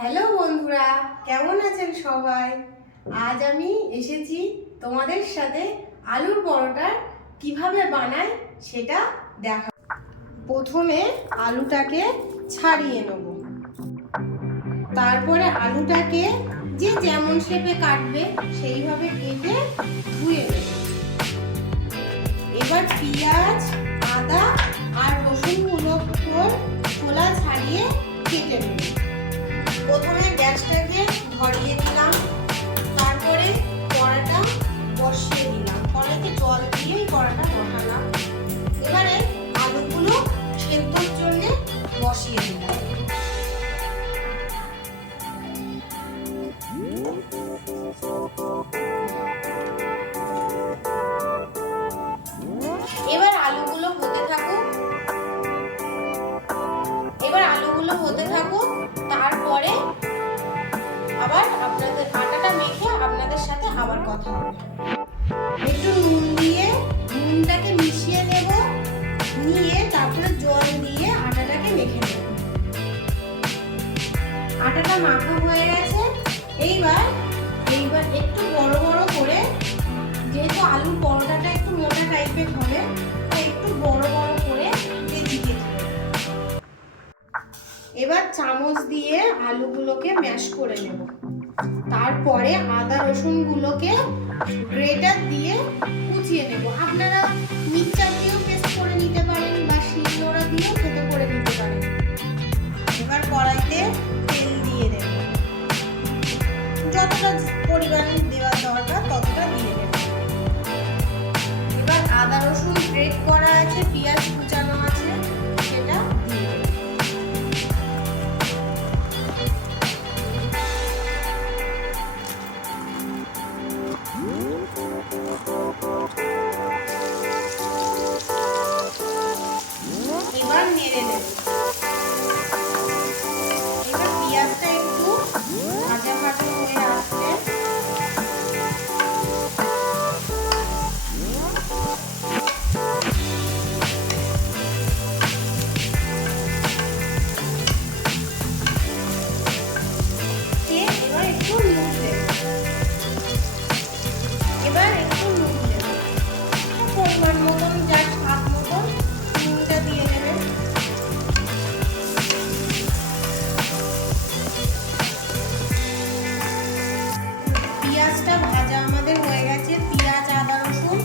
Hello বন্ধুরা, কেমন আছেন সবাই? আজ আমি এসেছি তোমাদের সাথে আলুর পরোটা কিভাবে বানাই সেটা দেখা। প্রথমে আলুটাকে ছাড়িয়ে নেব, তারপরে আলুটাকে যে যেমন শেপে কাটবে সেইভাবে কেটে ধুয়ে নেব। এবার পেঁয়াজ, আদা আর রসুনগুলো খোলা ছাড়িয়ে কেটে নেব। প্রথমে গ্যাসটাকে ধরিয়ে দিলাম, তারপরে কড়াটা বসিয়ে দিলাম। কড়াইতে জল দিয়ে কড়াটা বসালাম। এবারে আলুগুলো সেদ্ধর জন্য বসিয়ে দিলাম। এবার আলুগুলো হতে থাকুক। তারপরে আবার আপনাদের আটাটা মেখে আপনাদের সাথে আবার কথা হবে। একটু নুন দিয়ে নুনটাকে মিশিয়ে নেব, নিয়ে তারপরে জল দিয়ে আটাটাকে মেখে নেব। আটাটা মাখা হয়ে গেছে। এইবার একটু বড় বড় করে, যেহেতু আলুর পরোটাটা একটু মোটা টাইপের হবে, তাই একটু বড় বড় করে কেটে এবার চামচ দিয়ে আলুগুলোকে ম্যাশ করে নেব। তারপরে আদা রসুনগুলোকে গ্রেটার দিয়ে কুচিয়ে নেব। আপনারা মিক্সচার দিয়েও পেস্ট করে নিতে পারেন বা শিলনোড়া দিয়েও থেতো করে নিতে পারেন। এবার কড়াইতে তেল দিয়ে দেব, যতটা পরিমাণে দেওয়ার দরকার ততটা দিয়ে দেব। এবার আদা রসুন গ্রেট করা আছে, পেঁয়াজ কুচানো আছে, সেটা দিয়ে দেব। এবার নেড়ে নেব। এবার পেঁয়াজটা একটু ভাজা ভাজা হয়ে আসবে। এবার একটু নুন দেব। পরিমাণ মতন, যার স্বাদ মতন নুনটা দিয়ে দেবেন। পেঁয়াজটা ভাজা আমাদের হয়ে গেছে, পেঁয়াজ আদা রসুন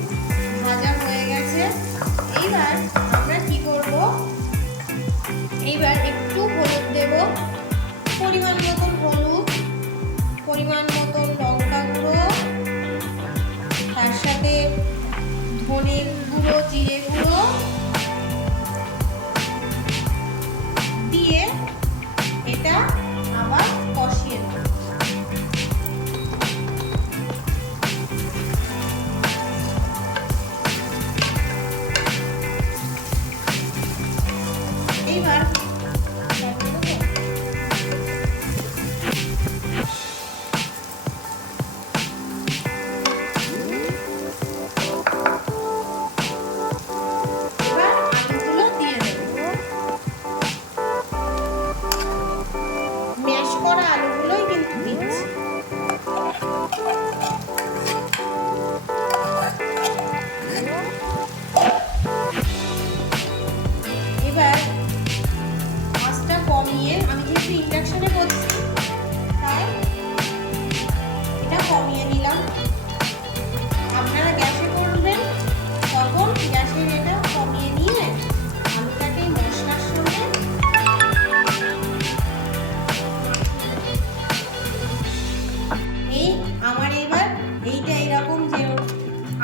ভাজা হয়ে গেছে। এইবার আমরা কি করব, এইবার একটু হলুদ দেব, পরিমাণ মতন হলুদ, পরিমাণ মতন লঙ্কা গুঁড়ো, তার সাথে ধনে গুঁড়ো, জিরে গুঁড়ো দিয়ে এটা আবার কষিয়ে নেব। এইবার আলুগুলো দিয়ে দেব। ম্যাশ করা আলুগুলোই কিন্তু দিচ্ছি। এবার আঁচটা কমিয়ে, আমি যেহেতু ইন্ডাকশনে করছি তাই এটা কমিয়ে নিলাম। আপনারা গ্যাসে করবেন তখন গ্যাসের এটা কমিয়ে নিয়ে আলুটাকে মশলার সঙ্গে আমার এবার এইটা এরকম যে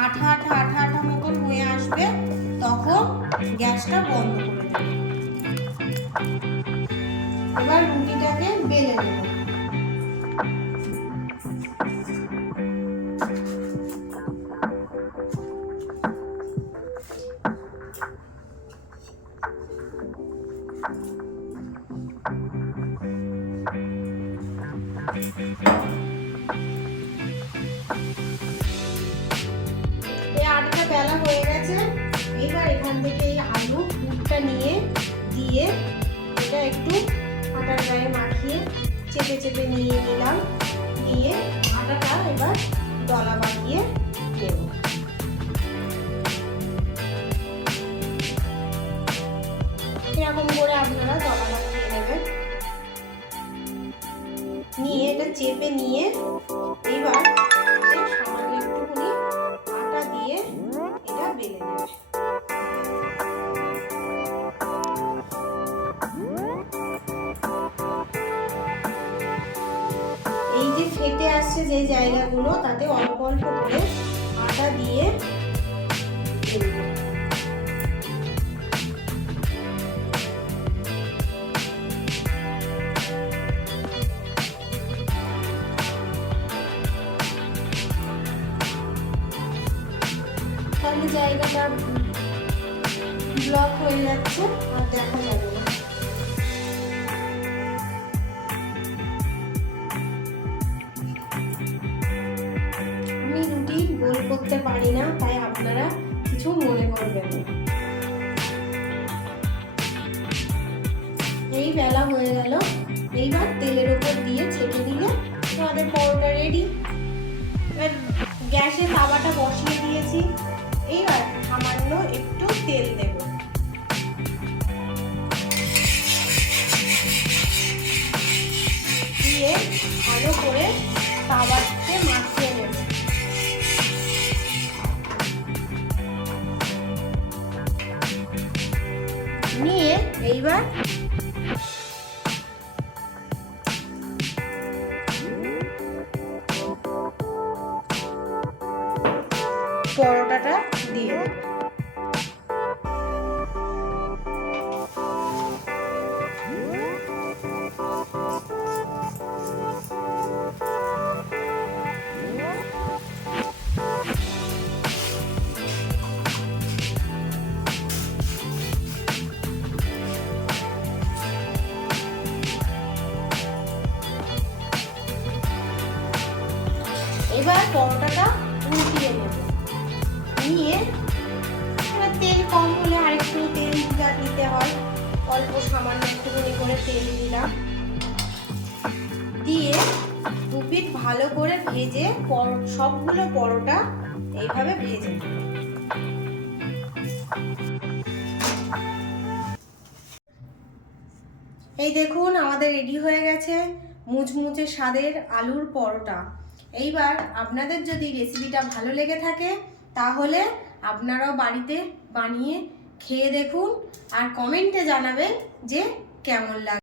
আঠা আঠা আঠা আঠা মতন হয়ে আসবে, তখন গ্যাসটা বন্ধ করে দেব। এবার রুটিটাকে বেলে নেব। এই আটটা বেলা হয়ে গেছে। এইবার এখান থেকে এই আলু পুরটা নিয়ে দিয়ে এটা একটু আটার গায়ে মাখিয়ে চেপে চেপে নিয়ে নিলাম, দিয়ে আটাটা এবার দলা বাঁধিয়ে দেব। এরকম করে আপনারা দলা বাঁধিয়ে নেবেন। নিয়ে এটা চেপে নিয়ে এবার সামান্য একটুখানি আটা দিয়ে এটা বেলে নেবে। এই যে ফেটে আসছে যে জায়গাগুলো, তাতে অল্প অল্প করে আটা দিয়ে বেলবো। তাহলে জায়গাটা ব্লক হয়ে যাচ্ছে আর দেখা যাবে না। আমি রুটি গোল করতে পারি না, তাই আপনারা কিছু মনে করবেন না। এই বেলা হয়ে গেল, এইবার তেলের উপর দিয়ে ছেঁকে দিলে আমাদের পরোটা রেডি। এবার গ্যাসে তাওয়াটা বসিয়ে দিয়েছি, এইবার সামান্য একটু তেল দেব। দিয়ে ভালো করে তাওয়াতে মাখিয়ে নেব। নিয়ে এইবার পরোটাটা দিয়ে দেব। এবার পরোটাটা উল্টিয়ে নেব। নিয়ে এবার তেল কম হলে আরেকটু তেল দিতে হয়, অল্প সামান্য একটুখানি করে তেল দিলাম। দিয়ে দু পিঠ ভালো করে ভেজে সবগুলো পরোটা এইভাবে ভেজে নেব। এই দেখুন আমাদের রেডি হয়ে গেছে মুচমুচে স্বাদের আলুর পরোটা। এইবার আপনাদের যদি রেসিপিটা ভালো লেগে থাকে তাহলে আপনারাও বাড়িতে বানিয়ে খেয়ে দেখুন আর কমেন্টে জানাবেন যে কেমন লাগে।